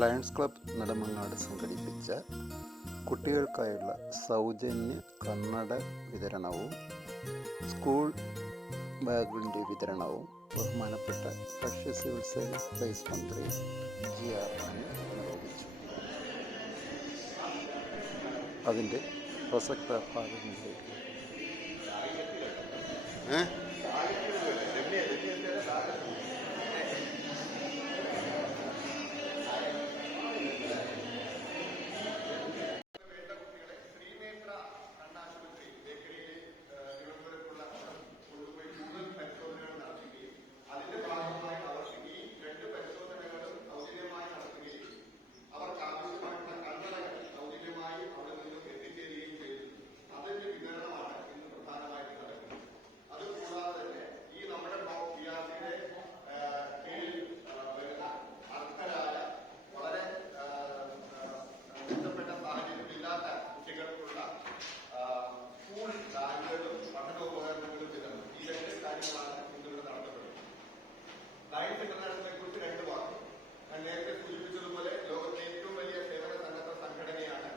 Lions club Nedumangad സംഘടിപ്പിച്ച കുട്ടികൾക്കായുള്ള സൗജന്യ കണ്ണട വിതരണവും സ്കൂൾ ബാഗിൻ്റെ വിതരണവും ബഹുമാനപ്പെട്ട ഭക്ഷ്യ സിവിൽ സപ്ലൈസ് മന്ത്രി GR നിർവഹിച്ചു. അതിൻ്റെ പ്രസക്ത ഭാഗങ്ങളിലേക്ക് ലയൺസ് ഇന്റർനാഷണലിനെ കുറിച്ച് രണ്ട് വാക്ക്. ഞാൻ നേരത്തെ സൂചിപ്പിച്ചതുപോലെ ലോകത്തിലെ ഏറ്റവും വലിയ സേവന സന്നദ്ധ സംഘടനയാണ്.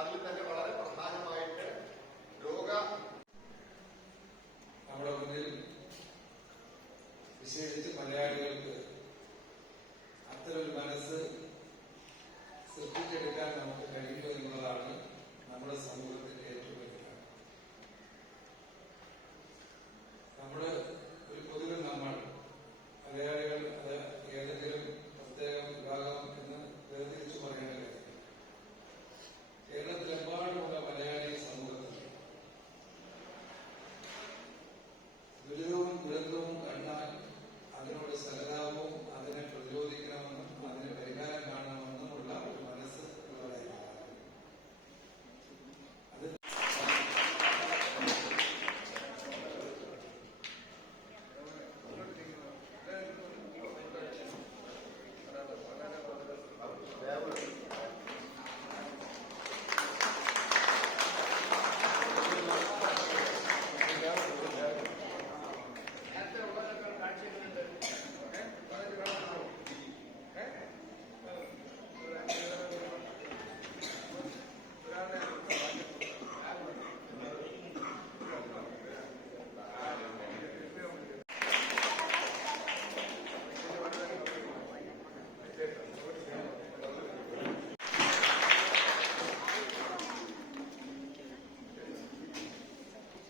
അതിൽ തന്നെ വളരെ പ്രധാനമായിട്ട് നമ്മുടെ മുന്നിൽ വിശേഷിച്ച് മലയാളികൾക്ക് അത്തരൊരു മനസ്സ് സൃഷ്ടിച്ചെടുക്കാൻ നമുക്ക് കഴിയുന്നു എന്നുള്ളതാണ് നമ്മുടെ സമൂഹത്തിന്റെ ഏറ്റവും വലിയ നമ്മുടെ ഒരു പൊതുവിൽ നമ്മൾ മലയാളികൾ അത് ഏതെങ്കിലും പ്രത്യേക വിഭാഗം എന്ന് വേർതിരിച്ചു പറയേണ്ട കാര്യം. കേരളത്തിലെമ്പാടുമുള്ള മലയാളി സമൂഹത്തിൽ ദുരിതവും ദുരന്തവും കണ്ടാൽ അതിനോട് സഹതാപവും അതിനെ പ്രതിരോധിക്കണമെന്നും അതിന് പരിഹാരം കാണണമെന്നുമുള്ള ഒരു മനസ്സ് ഉള്ളവരായിരിക്കും.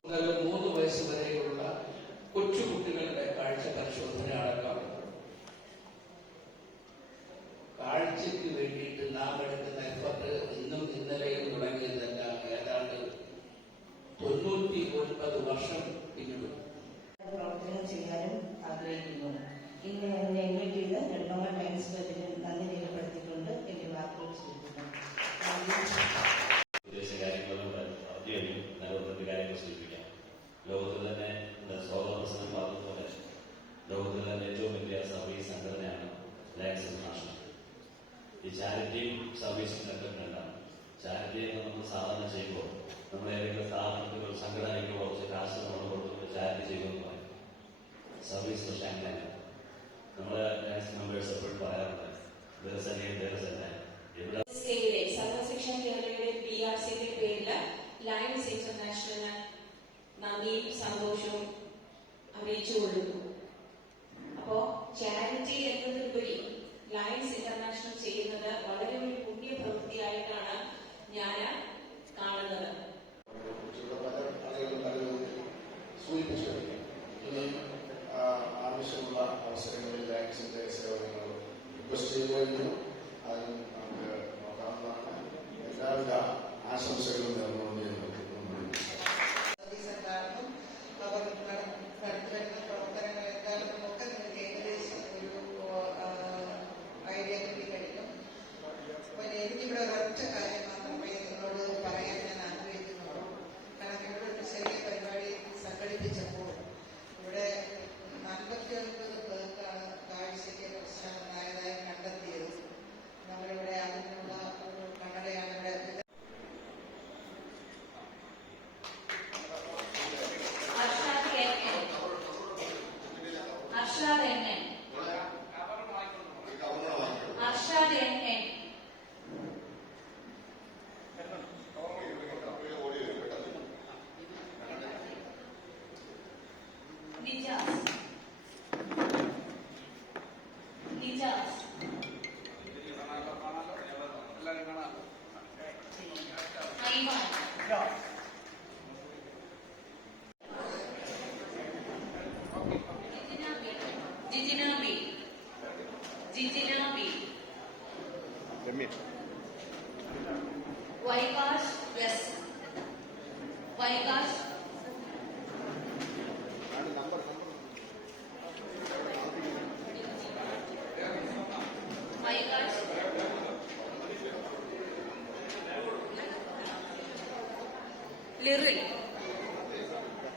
മുതൽ 3 വയസ്സ് വരെയുള്ള കൊച്ചുകുട്ടികളുടെ കാഴ്ച പരിശോധന അടക്കം കാഴ്ചയ്ക്ക് വേണ്ടിയിട്ട് നാം എടുക്കുന്ന എഫർട്ട് ഇന്നും ഇന്നലെയും തുടങ്ങിയതെല്ലാം ഏതാണ്ട് 99 വർഷം പിന്നിടും. പ്രവർത്തനം ചെയ്യാനും ആഗ്രഹിക്കുന്നു. ഇന്ന് എന്നെ ഇൻവൈറ്റ് ചെയ്ത് നെടുമങ്ങാട് ലയൺസ് ക്ലബിന് നന്ദി രേഖപ്പെടുത്തിക്കൊണ്ട് എന്റെ വാക്കുകൾ സൂചിപ്പിക്കുന്നു. ലോകത്തിൽ തന്നെ സ്വാഗത പ്രസംഗം പറഞ്ഞതുപോലെ ലോകത്തിൽ തന്നെ ഏറ്റവും വലിയ സർവീസ് സംഘടനയാണ് ലയൺസ് ഇന്റർനാഷണൽ. ഈ ചാരിറ്റി സർവീസ് നെറ്റ്വർക്കിനെല്ലാം ചാരിറ്റി നമ്മൾ സാധാരണ ചെയ്യുമ്പോൾ നമ്മൾ ഏതെങ്കിലും സ്ഥാപനത്തിലോ സംഘടനയ്ക്കോ കുറച്ച് കാശ് നമ്മൾ കൊടുത്ത് ചാരിറ്റി ചെയ്യുമെന്ന് പറയും. സർവീസ് ഫോർ ഷാങ്ലൈൻ നമ്മള് ലയൺസ് മെമ്പേഴ്സ് എപ്പോഴും പറയാറുണ്ട് സർവശിക്ഷ കേരളയുടെ PRCയുടെ പേരില് ലയൺസ് ഇന്റർനാഷണലിന് നന്ദിയും സന്തോഷവും അറിയിച്ചുകൊള്ളുന്നു. അപ്പോ ചാരിറ്റി എന്നതിലുപരി ലയൺസ് ഇന്റർനാഷണൽ ചെയ്യുന്നത് വളരെ ഒരു പുണ്യ പ്രവൃത്തിയായിട്ടാണ് ഞാൻ കാണുന്നത്. ആവശ്യമുള്ള അവസരങ്ങളിൽ ലയൺസിന്റെ സേവനങ്ങൾ റിക്വസ്റ്റ് ചെയ്തു കഴിഞ്ഞു. അതിന് നമുക്ക് നോക്കാവുന്നതാണ്. എല്ലാവിധ ആശംസകളും നേർന്നുകൊണ്ട് അവർ നടത്തിവരുന്ന പ്രവർത്തനങ്ങളെക്കാളും ഒക്കെ നിങ്ങൾക്ക് ഏകദേശം ഒരു ഐഡിയ കിട്ടിക്കഴിഞ്ഞു. അപ്പൊ എനിക്കിവിടെ ഒരൊറ്റ കാര്യം മാത്രമേ നിങ്ങളോട് പറയാൻ ഞാൻ ആഗ്രഹിക്കുന്നുള്ളൂ. കാരണം ഇവിടെ ഒരു ചെറിയ പരിപാടി സംഘടിപ്പിച്ചപ്പോൾ ഇവിടെ 49 പേർക്കാണ് കാഴ്ചയ്ക്ക് പ്രശ്നമുണ്ടായതായി കണ്ടെത്തിയത്. ജിജിന ബി. രമ്യ. വൈകാശ് എസ്. വൈകാശ് വൈകാശ്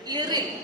ലിറിൽ.